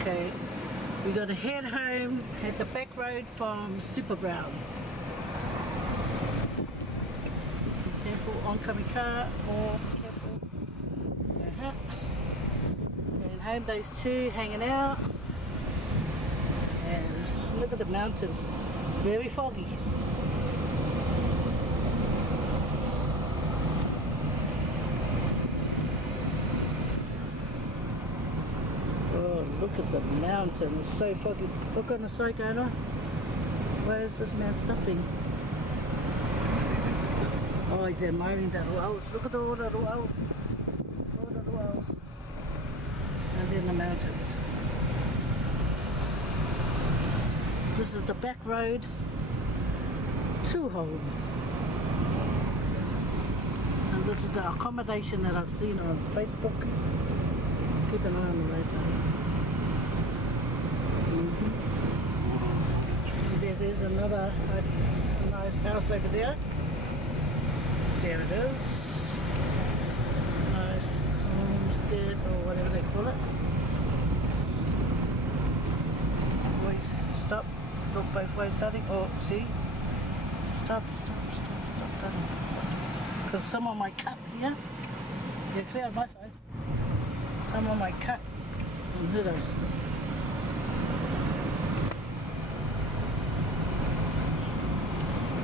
Okay, we got to head home at the back road from Super Brown. Be careful, oncoming car, or be careful. And home, those two hanging out. And look at the mountains, very foggy. Oh, look at the mountains, so foggy. Look on the side, going on. Where is this man stopping? Oh, he's admiring the house. Look at all the house. All the house. And then the mountains. This is the back road to home. And this is the accommodation that I've seen on Facebook. Keep an eye on the road. And there is another nice house over there. There it is. Nice homestead or whatever they call it. Wait, stop. Look both ways, darling. Oh, see? Stop, darling. Because someone might cut here. You're clear on my side. Someone might cut. And who knows?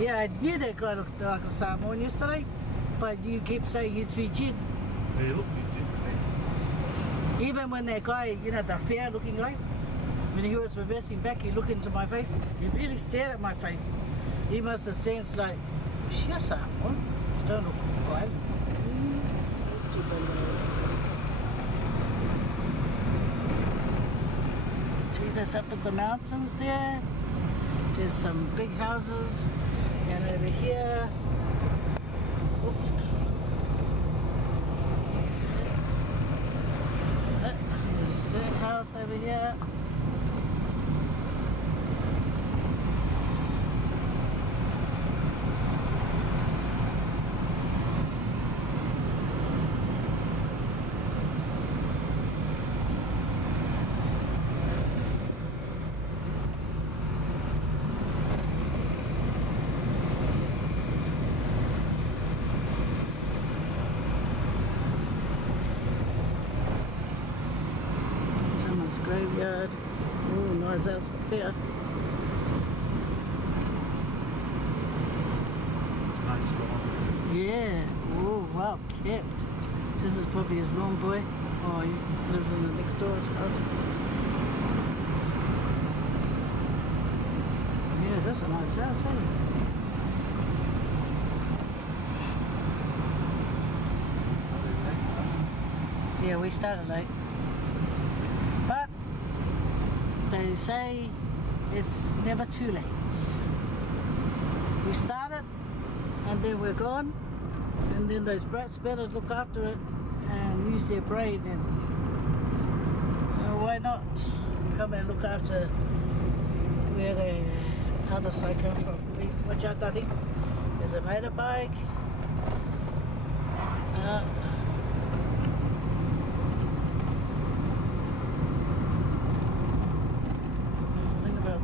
Yeah, I knew that guy looked like a Samoan yesterday, but you kept saying he's Fijian. Yeah, he looks Fijian. Even when that guy, you know, the fair looking guy, when he was reversing back, he looked into my face. He really stared at my face. He must have sensed like, is she a Samoan? You don't look right. Those two bungalows. See, there's up in the mountains there. There's some big houses. And over here, oops. There's the house over here. Graveyard. Oh, nice house up there. Nice one. Yeah. Oh, well kept. This is probably his long boy. Oh, he just lives in the next door's house. Yeah, that's a nice house, hey? Yeah, we started late. But they say it's never too late. We started and then we're gone, and then those brats better look after it and use their brain, and why not come and look after where the other side comes from. Watch out, Daddy. There's a motorbike.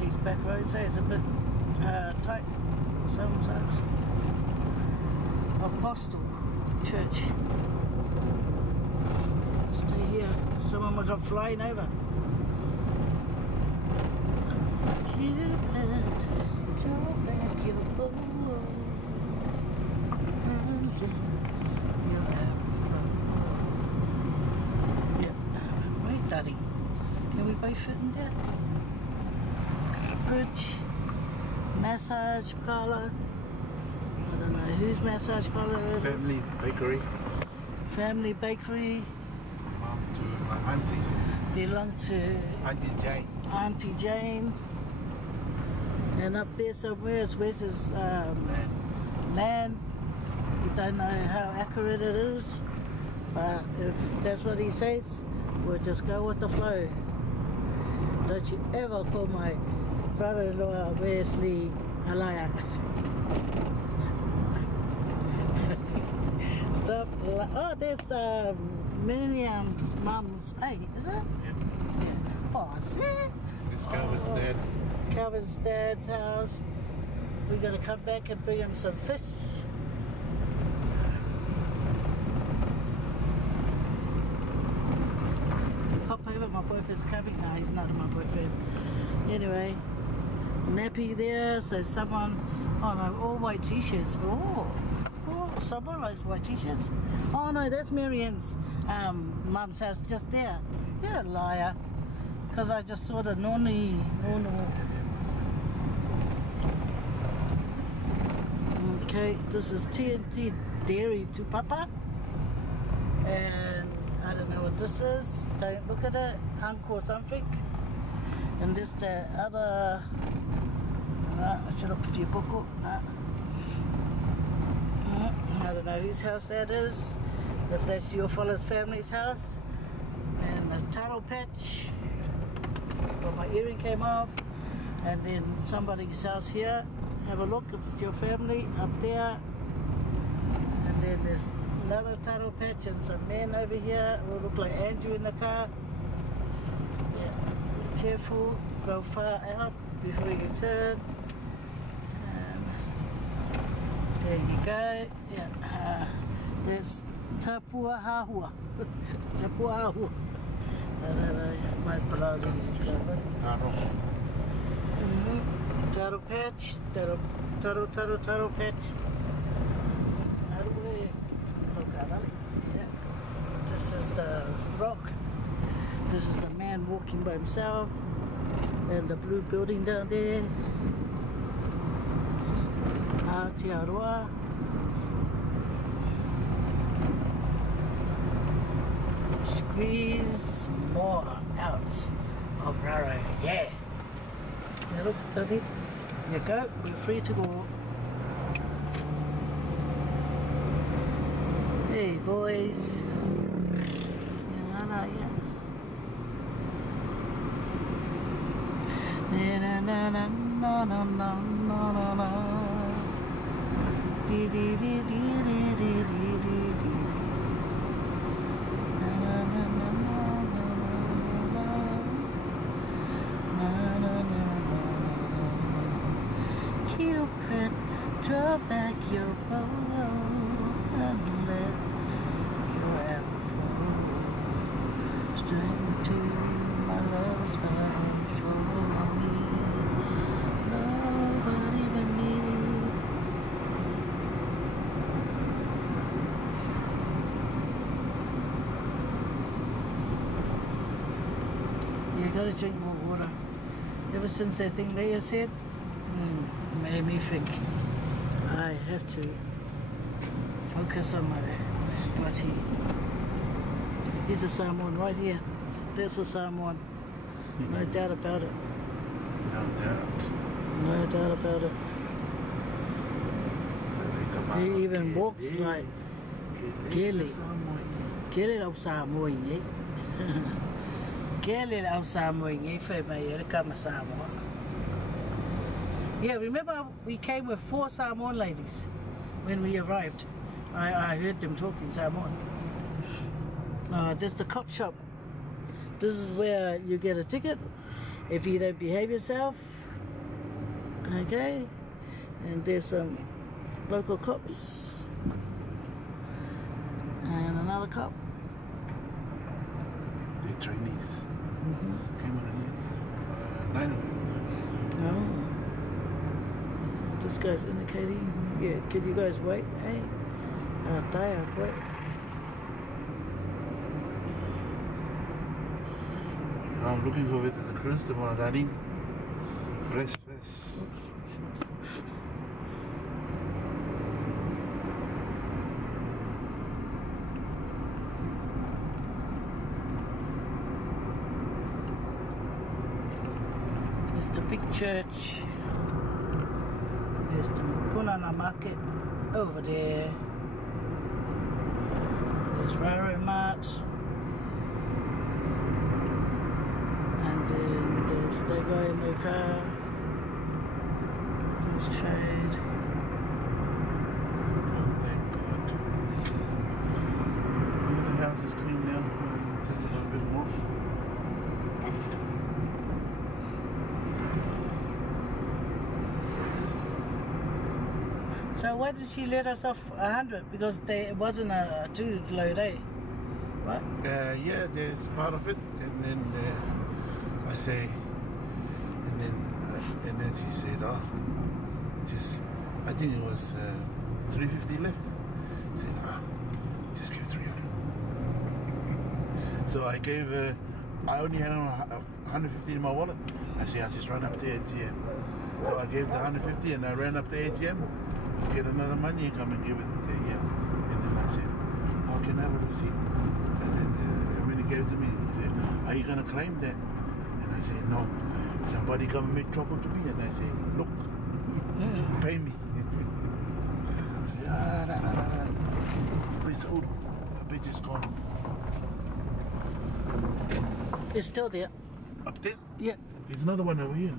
These back roads, it's a bit tight sometimes. Apostle Church. Stay here. Someone might come flying over. Cupid, draw back your bow. Yeah. Wait, Daddy. Can we both fit in there? Bridge, massage parlor. I don't know whose massage parlor it is. Family bakery. Family bakery. Belong to my auntie. Belong to Auntie Jane. Auntie Jane. And up there somewhere is where's his land. We don't know how accurate it is, but if that's what he says, we'll just go with the flow. Don't you ever call my brother-in-law Wesley a liar. Stop. Oh, there's Miriam's mum's. Hey, is it? Yeah. Yeah. Oh, see? It's Calvin's dad. Calvin's dad's house. We're gonna come back and bring him some fish. Hop over, my boyfriend's coming. No, he's not my boyfriend. Anyway, nappy there, so someone, oh no, all white t-shirts. Oh, someone likes white t-shirts. Oh no, that's Marianne's mum's house just there. You're a liar. Because I just saw the noni. Okay, this is TNT Dairy to Papa. And I don't know what this is. Don't look at it. Uncle or something. And this the other. I should look for your book. I don't know whose house that is. If that's your fella's family's house. And the taro patch. Well, my earring came off. And then somebody's house here. Have a look if it's your family up there. And then there's another taro patch and some men over here. Will look like Andrew in the car. Yeah, be careful. Go far out before you turn. And there you go. Yeah, there's Tapua Hahua. Tapua Hahua. I don't know, my blood is going. Taro patch, taro patch. Yeah. This is the rock. This is the man walking by himself. And the blue building down there. Aotearoa. Squeeze more out of Raro. Yeah. Now look, buddy. You go. We're free to go. Hey, boys. Yeah, na na na na na na na na. Dee dee dee dee dee dee dee dee. Cupid, draw back your bow and let your arrow flow straight to my love's heart. Follow me, nobody but me. You gotta drink more water. Ever since that thing Leah said, made me think I have to focus on my body. Here's a Samoan right here. There's a Samoan. No doubt about it. No doubt. No doubt about it. He even walks like Gele. Gele au Samoa ye. Gele au Samoa ye. Faye mai kama Samoa. Yeah, remember we came with 4 Samoan ladies when we arrived. I heard them talking Samoan. This is the cop shop. This is where you get a ticket if you don't behave yourself. Okay, and there's some local cops and another cop. They're trainees. Came on the news. 9 of them. Oh. This guy's indicating, yeah, can you guys wait? Hey, wait. I'm looking for it as a cruise tomorrow, Daddy. Fresh. Oops. There's the big church. There's the Punana market over there. There's Raro Mart. And then there's the guy in the car. There's trade. Oh, thank God. The house is clean now. Just a little bit more. So why did she let us off 100? Because it wasn't a too low day, right? Yeah, there's part of it, and then I say, and then she said, oh, just, I think it was 350 left. I said, just give 300. So I gave her, I only had 150 in my wallet. I said, I'll just run up to the ATM. So I gave the 150 and I ran up the ATM, get another money and come and give it and say, yeah. And then I said, oh, can I have a receipt? And then when he gave it to me, he said, are you going to claim that? And I said, no. Somebody come and make trouble to me. And I said, look, pay me. I said, Where's the old? The bitch is gone. It's still there. Up there? Yeah. There's another one over here.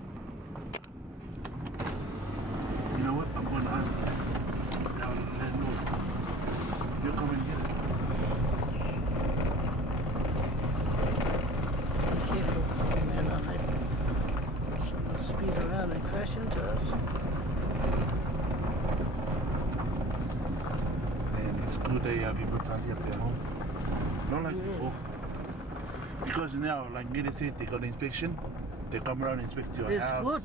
You know what? I'm going to ask the landlord. You come and get it. Be careful, man. I hope someone speed around and crash into us. Man, it's good that you have people tidy up their home. Not like before. Because now, like Nita said, they got inspection. They come around and inspect your house. It's good.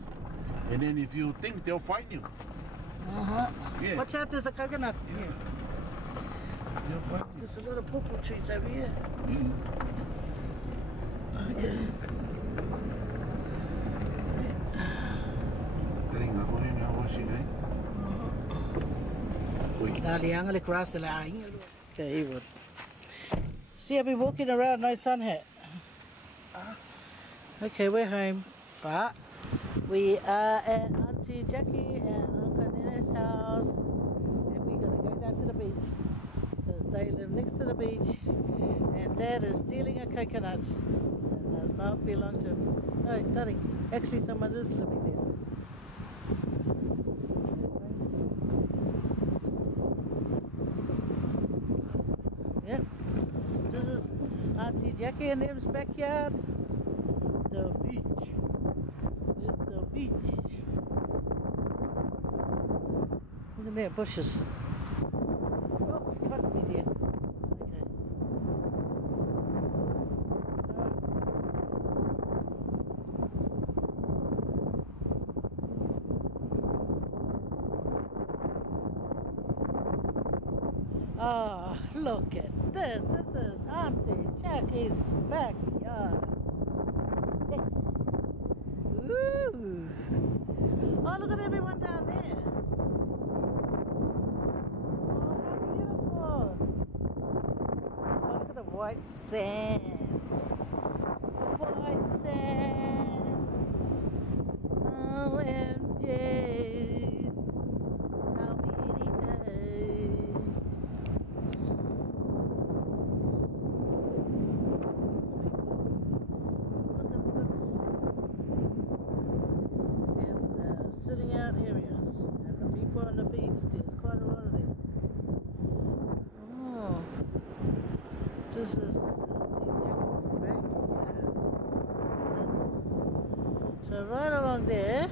And then if you think, they'll fine you. Yeah. Watch out, there's a coconut. Yeah. They'll fine you. There's a lot of purple trees over here. Okay. Tering ako yung washing, eh? Dali ang grass laing. Okay, he would. See, I've been walking around, no sun hat. Okay, we're home, but we are at Auntie Jackie and Uncle Nene's house, and we're gonna go down to the beach because they live next to the beach, and Dad is stealing a coconut that does not belong to him. No, nothing. Actually, someone is living there. Yep. This is Auntie Jackie and them's backyard. The beach. It's the beach. Look at that bushes. Oh, fuck me, dear. Okay. Oh, look at this. This is Auntie Jackie's backyard. Ooh. Oh, look at everyone down there. Oh, how beautiful. Oh, look at the white sand. White sand. OMG. How beautiful. Sitting out areas and the people on the beach, there's quite a lot of them. Oh, this is Auntie Jackie's backyard. So right along there,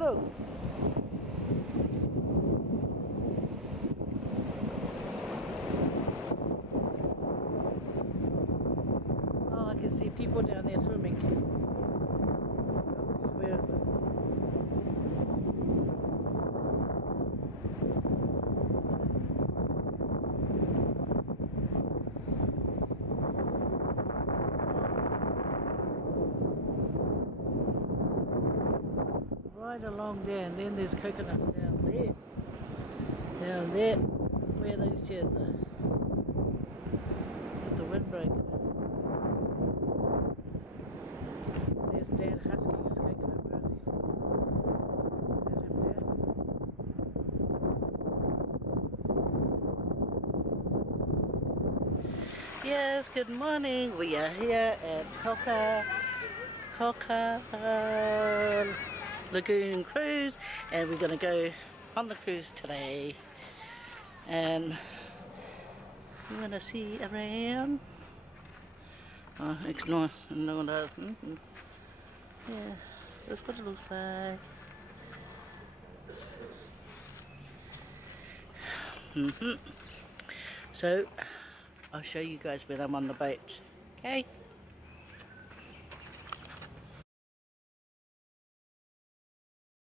look. Oh, I can see people down there swimming. Oops, where is it? Right along there, and then there's coconuts down there. Down there, where those chairs are. With the windbreaker. There's Dad husking his coconut. Where is he? Is that him there? Yes, good morning. We are here at Coca Lagoon Cruise, and we're going to go on the cruise today, and we're gonna see around. Oh, ignore that. Yeah, that's what it looks like. So I'll show you guys when I'm on the boat. Okay.